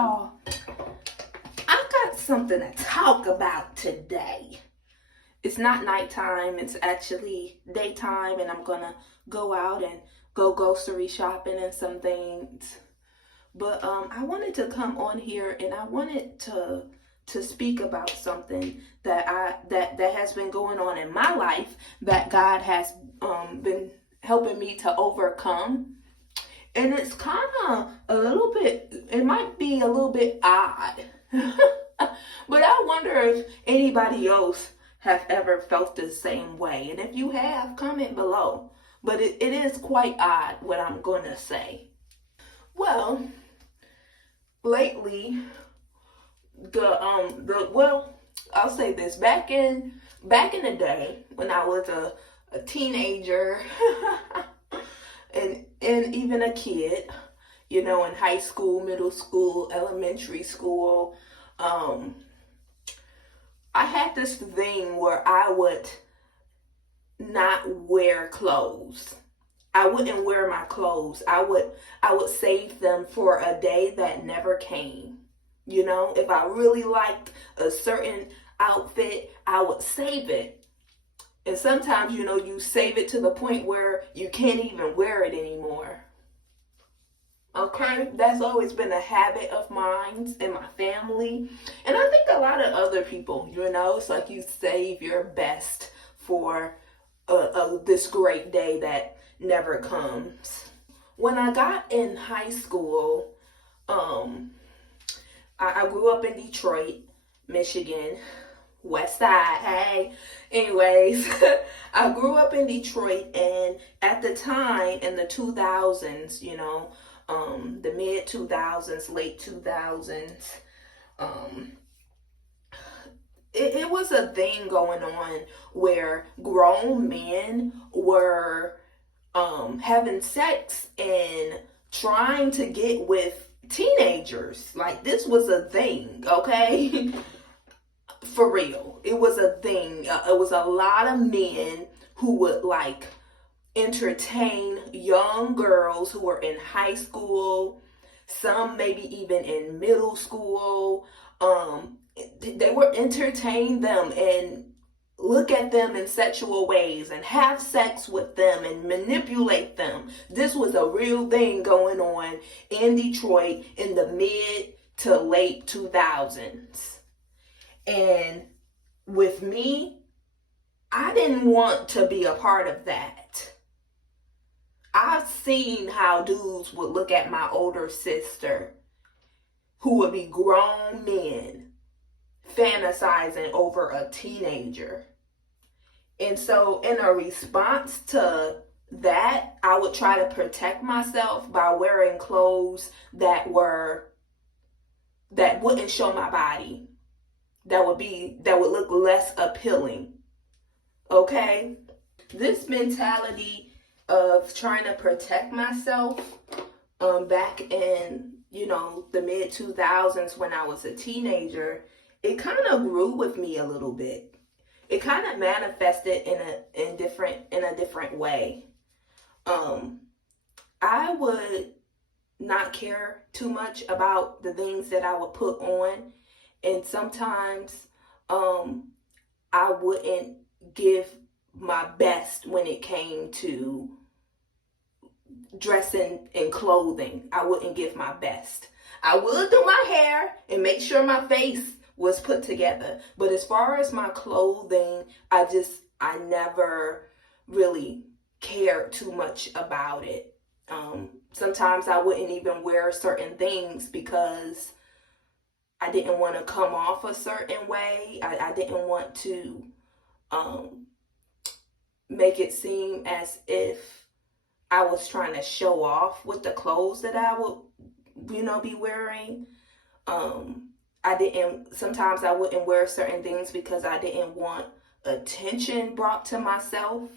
y'all. I got something to talk about today. It's not nighttime, it's actually daytime, and I'm gonna go out and go grocery shopping and some things. But I wanted to come on here and I wanted to speak about something that has been going on in my life that God has been helping me to overcome. And it's kind of a little bit, it might be a little bit odd. But I wonder if anybody else have ever felt the same way. And if you have, comment below. But it is quite odd what I'm going to say. Well, lately, I'll say this. Back in the day when I was a teenager and even a kid, in high school, middle school, elementary school, I had this thing where I would not wear clothes. I wouldn't wear my clothes. I would save them for a day that never came. If I really liked a certain outfit, I would save it. And sometimes, you save it to the point where you can't even wear it anymore. Okay, that's always been a habit of mine in my family. And I think a lot of other people, it's like you save your best for this great day that never comes. When I got in high school, I grew up in Detroit, Michigan, West Side, hey. Anyways, I grew up in Detroit, and at the time, in the 2000s, the mid 2000s, late 2000s, it was a thing going on where grown men were having sex and trying to get with teenagers. Like, this was a thing, okay? For real. It was a thing. It was a lot of men who would entertain young girls who were in high school, some maybe even in middle school. They would entertain them and look at them in sexual ways and have sex with them and manipulate them. This was a real thing going on in Detroit in the mid to late 2000s. And with me, I didn't want to be a part of that. I've seen how dudes would look at my older sister, who would be grown men, fantasizing over a teenager. And so in a response to that, I would try to protect myself by wearing clothes that wouldn't show my body, that would look less appealing. Okay? This mentality of trying to protect myself back in, the mid 2000s when I was a teenager, it kind of grew with me a little bit. It kind of manifested in a different way. I would not care too much about the things that I would put on, and sometimes I wouldn't give my best when it came to dressing and clothing. I wouldn't give my best. I would do my hair and make sure my face was put together. But as far as my clothing, I never really cared too much about it. Sometimes I wouldn't even wear certain things because I didn't want to come off a certain way. I didn't want to make it seem as if I was trying to show off with the clothes that I would, be wearing. Sometimes I wouldn't wear certain things because I didn't want attention brought to myself,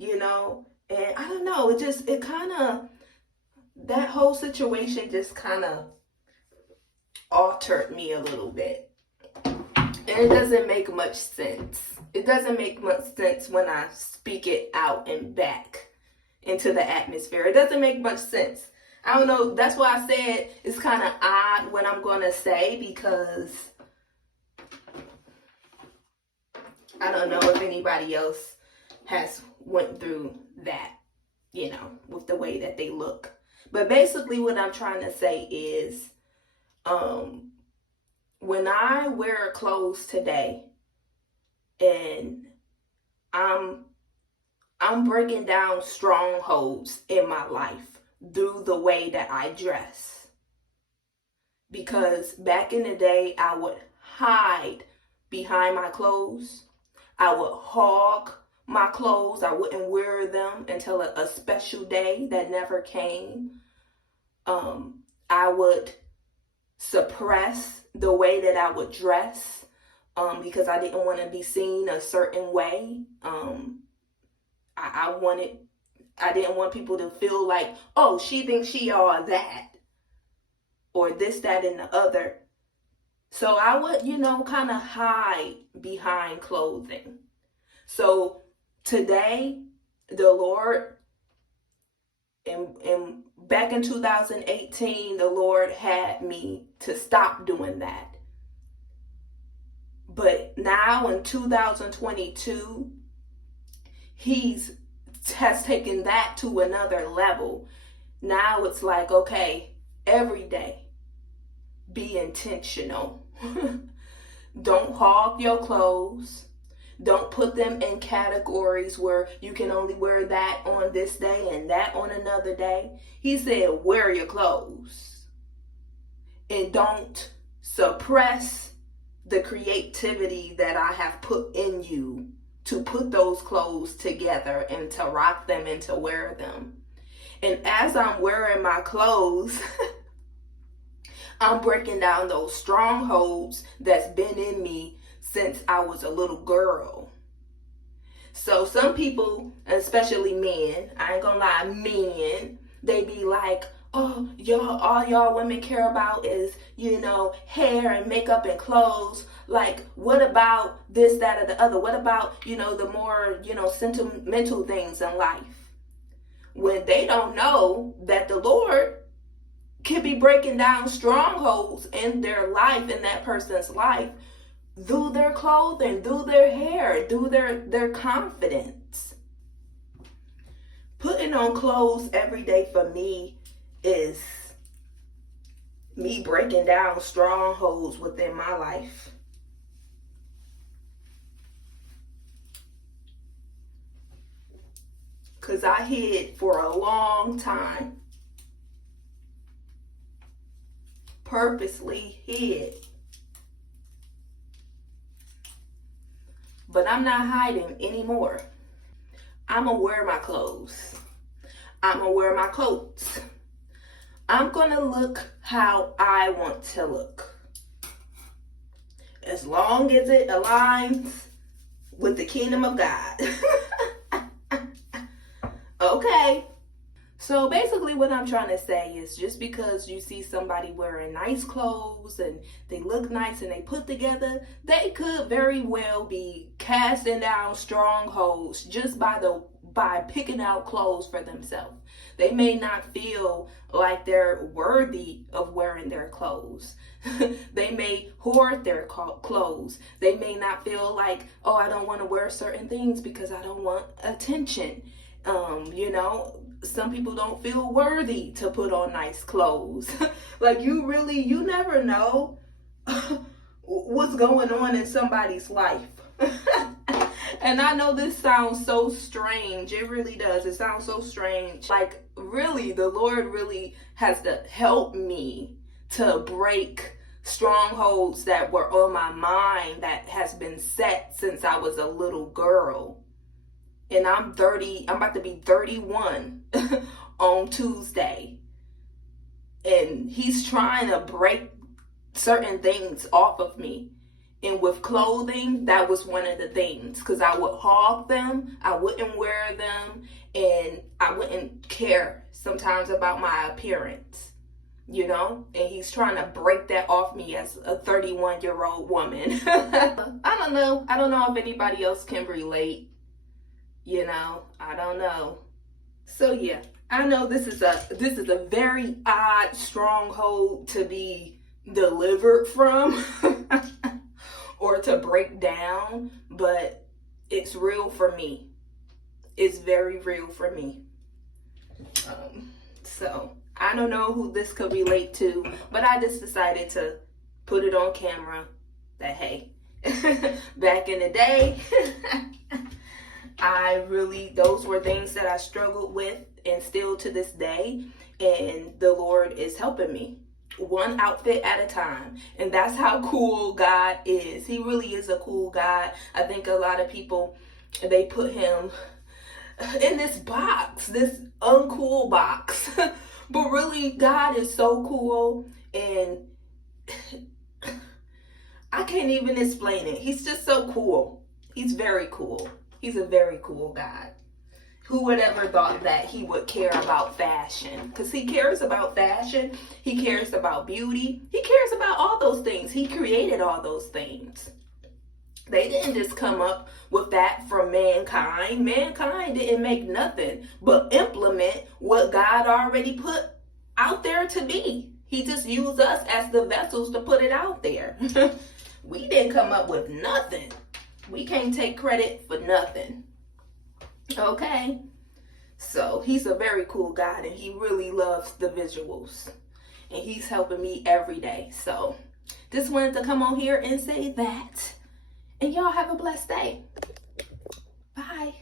and I don't know, that whole situation just kind of altered me a little bit. And it doesn't make much sense. It doesn't make much sense when I speak it out and back into the atmosphere. It doesn't make much sense. I don't know. That's why I said it's kind of odd what I'm going to say, because I don't know if anybody else has went through that, with the way that they look. But basically what I'm trying to say is, when I wear clothes today and I'm breaking down strongholds in my life through the way that I dress. Because back in the day, I would hide behind my clothes. I would hog my clothes. I wouldn't wear them until a special day that never came. I would suppress the way that I would dress, because I didn't want to be seen a certain way. I didn't want people to feel like, oh, she thinks she all that, or this, that, and the other. So I would, kind of hide behind clothing. So today, the Lord, and back in 2018, the Lord had me to stop doing that. But now in 2022, He has taken that to another level. Now it's like, okay, every day, be intentional. Don't hog your clothes. Don't put them in categories where you can only wear that on this day and that on another day. He said, wear your clothes. And don't suppress the creativity that I have put in you to put those clothes together and to rock them and to wear them. And as I'm wearing my clothes, I'm breaking down those strongholds that's been in me since I was a little girl. So some people, especially men, I ain't gonna lie, men, they be like, oh, all y'all women care about is, hair and makeup and clothes. Like, what about this, that, or the other? What about, the more, sentimental things in life? When they don't know that the Lord can be breaking down strongholds in their life, in that person's life, through their clothing, through their hair, through their confidence. Putting on clothes every day for me is me breaking down strongholds within my life. Because I hid for a long time. Purposely hid. But I'm not hiding anymore. I'm going to wear my clothes. I'm going to wear my coats. I'm going to look how I want to look. As long as it aligns with the kingdom of God. Okay. So basically what I'm trying to say is, just because you see somebody wearing nice clothes and they look nice and they put together, they could very well be casting down strongholds just by picking out clothes for themselves. They may not feel like they're worthy of wearing their clothes. They may hoard their clothes. They may not feel like, oh, I don't want to wear certain things because I don't want attention. Some people don't feel worthy to put on nice clothes. Like, you never know what's going on in somebody's life. And I know this sounds so strange. It really does. It sounds so strange. Like, really, the Lord really has to help me to break strongholds that were on my mind that has been set since I was a little girl. And I'm about to be 31 on Tuesday. And He's trying to break certain things off of me. And with clothing, that was one of the things. Because I would hog them, I wouldn't wear them, and I wouldn't care sometimes about my appearance. And He's trying to break that off me as a 31-year-old woman. I don't know if anybody else can relate. I don't know. So yeah, I know this is a very odd stronghold to be delivered from or to break down, but it's real for me. It's very real for me. So I don't know who this could relate to, but I just decided to put it on camera that, hey, back in the day, those were things that I struggled with and still to this day. And the Lord is helping me one outfit at a time. And that's how cool God is. He really is a cool God. I think a lot of people, they put him in this box, this uncool box. But really, God is so cool, and I can't even explain it. He's just so cool. He's very cool. He's a very cool God. Who would ever thought that he would care about fashion? Because he cares about fashion. He cares about beauty. He cares about all those things. He created all those things. They didn't just come up with that from mankind. Mankind didn't make nothing but implement what God already put out there to be. He just used us as the vessels to put it out there. We didn't come up with nothing. We can't take credit for nothing. Okay? So he's a very cool God, and he really loves the visuals. And he's helping me every day. So just wanted to come on here and say that. And y'all have a blessed day. Bye.